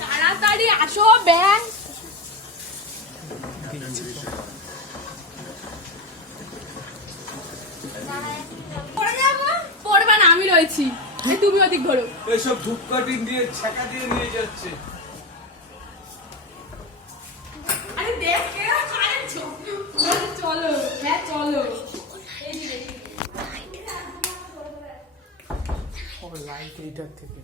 তাড়াতাড়ি আসো ব্যাং। পড়বে না, আমি রয়েছি। তুমি ওদিক ধরো। এইসব ধূপকাঠি দিয়ে ছাকা দিয়ে নিয়ে যাচ্ছে। আরে দেখ, চলো হ্যাঁ চলো। লাইট এইটার থেকে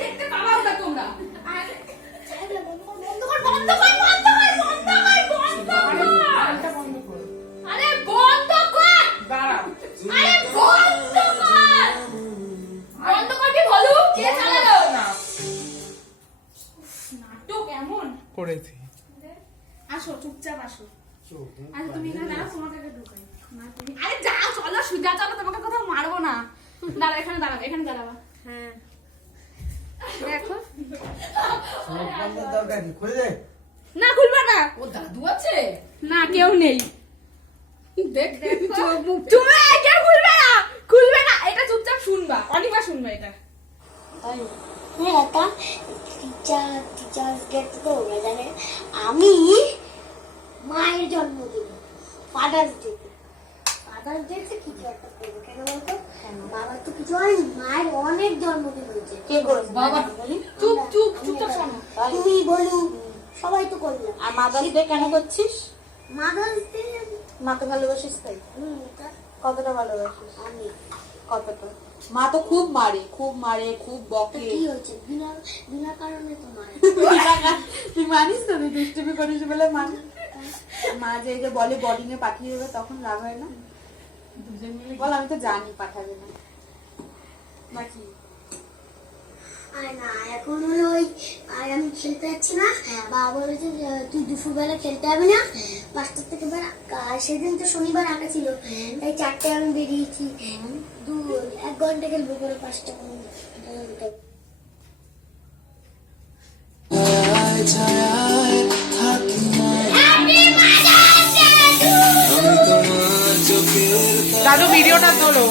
দেখতে পাবাও না তোমরা। করেছি। আসো চুপচাপ আসো। আরে তুমি এখানে দাঁড়াও, তোমাকে ঢুকাই। আরে যাও চলো, সুজা চলো, তোমাকে কোথাও মারবো না। দাঁড়া, এখানে দাঁড়াবো, এখানে দাঁড়াবা। হ্যাঁ দেখো না, খুলবা না। ও দাদু আছে না, কেউ নেই। দেখ তুমি কেউ খুলবে না, খুলবে না। এটা চুপচাপ শুনবা, অনিমা শুনবা এটা। আমি মায়ের জন্মদিন ফাদার্স ডে কিছু একটা করবো। কেন বলতো? বাবার তো কিছু হয়নি, মায়ের অনেক জন্মদিন হয়েছে। কে করেছে? বাবা। চুপ চুপ চুপচাপ শোনো। তুমি বলো, সবাই তো করলো। আর মাদার্স ডে কেন করছিস? মাদার্স ডে মাকে ভালোবাসিস তাই? কতটা ভালোবাসিস? আমি কতটা? মা তো খুব মারে, খুব মারে, খুব বকে। কি হয়েছে? বিনা কারণে তো মারে। তুই মানিস তো? তুই দুষ্টুমি করিস বলে মানে। মা যে বলে বোর্ডিং এ পাঠিয়ে দেবে, তখন রাগ হয় না? বল আমি তো জানি পাঠাবে না। বাকি আর না, এখন হলো ওই আর আমি খেলতে যাচ্ছি না, বাবা বলেছে যে তুই দুপুরবেলা খেলতে যাবি না, 5টা থেকে বের। সেদিন তো শনিবার আঁকা ছিল, তাই 4টায় আমি বেরিয়েছি। 1 ঘন্টা খেলবো করে 5টা পর্যন্ত। দাদু ভিডিওটা তোলো।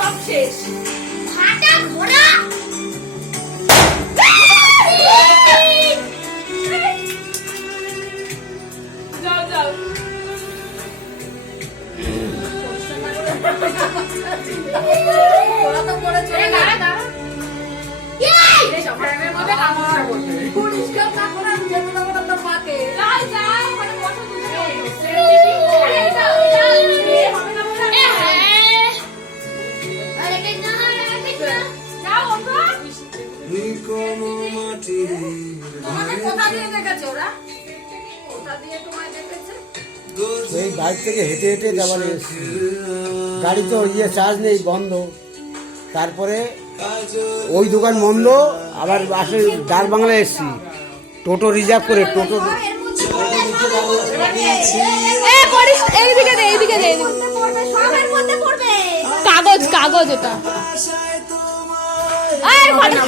সব শেষ। যাও যাও। তোরা তো করেছিস। পরিষ্কার না করে আমি যেতে দেবো না তোর মাকে। যাও যাও, মানে বসো এই বাড়ি থেকে হেঁটে হেঁটে যাবার এসেছি, গাড়ি তো চার্জ নেই, বন্ধ। তারপরে ওই দোকান বন্ধ, আবার আসে ডাল বাংলা এসেছি, টোটো রিজার্ভ করে। টোটো কাগজ কাগজ, এটা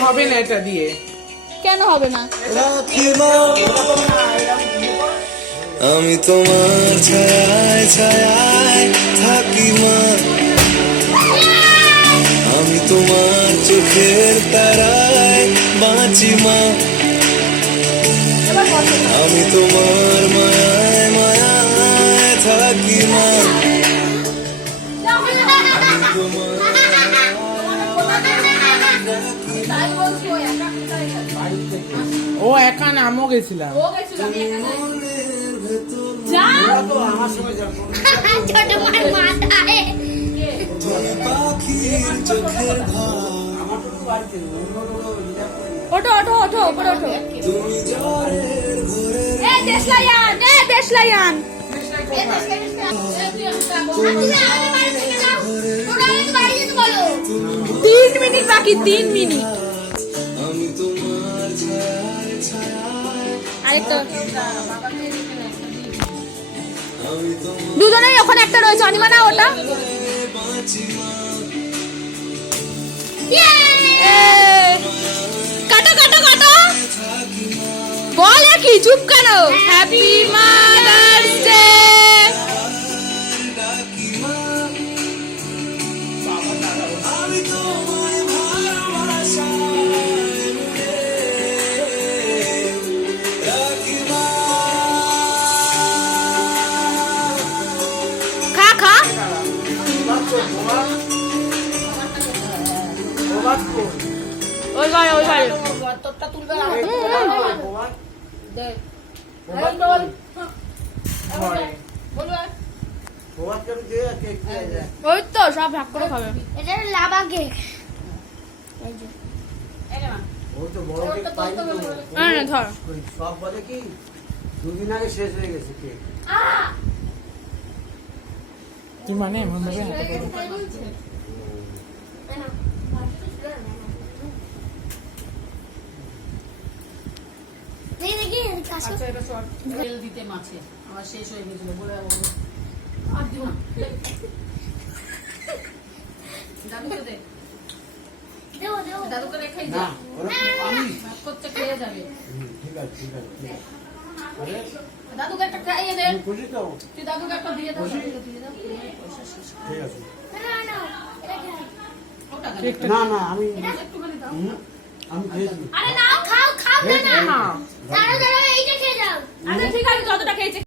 হবে না এটা দিয়ে। কেন হবে না? আমি তোমার ছায়ায় ছায়ায় থাকি মা, আমি তোমার চোখের তারায় বাঁচি মা, আমি তোমার মায়ায় মায়ায় থাকি মা। ও একা না, আমিও গেছিলাম। ছোট মার মাথায় পাখির চোখের ভাব বাড়িতে অন্যগুলো রিজার্ভ করে নিয়ে ওঠো ওঠো ওঠো উপরে ওঠো তুমি ঝড়ের ঘোরে এ দেশলাইয়ান এ দেশলাইয়ান ওরা আমাকে বাড়ি যেতে বলো 3 মিনিট বাকি 3 মিনিট আমি তোমার ছায়ায় ছায়ায় আরেকটা আমি তোমার দুজনেই ওখানে একটা রয়েছে অনিমা না ওটা বাঁচি মা এ, কাটো কাটো কাটো বলে কি চুপ কেন হ্যাপি মাদার্স ডে ডাকি মা আমি তোমায় ভালোবাসায় ডাকি মা খা খা ওই বারে ওই তো সব ভাগ করে খাবে এটা লাভা কেক ওই তো বড় কেক পাইনি তো। না না ধর ওই সব বলে কি দুদিন আগে শেষ হয়ে গেছে কেক কি মানে এমন ভাবে হাতে করে? দেখি কাজ তেল দিতে মাছে আমার শেষ হয়ে গেছিল বলে আর দিও না দাদুকে দে দেবো দেবো দাদুকে রেখাই না যা ওরা আমি ভাত করতে খেয়ে যাবে ঠিক আছে ঠিক আছে ঠিক আছে। আরে দাদুকে একটা খাইয়ে দে তুমি খুশি তো তুই দাদুকে একটা দিয়ে দাও দাদুকে দিয়ে দাও পয়সা শেষ ঠিক আছে না না এটা খাই ওটা কেকটা না না আমি একটুখানি দাও আমি খেয়েছি আরে নাও খাও খাও না খেয়েছি। না দাঁড়াও দাঁড়াও এইটা খেয়ে যাও আচ্ছা ঠিক আছে যতটা খেয়েছে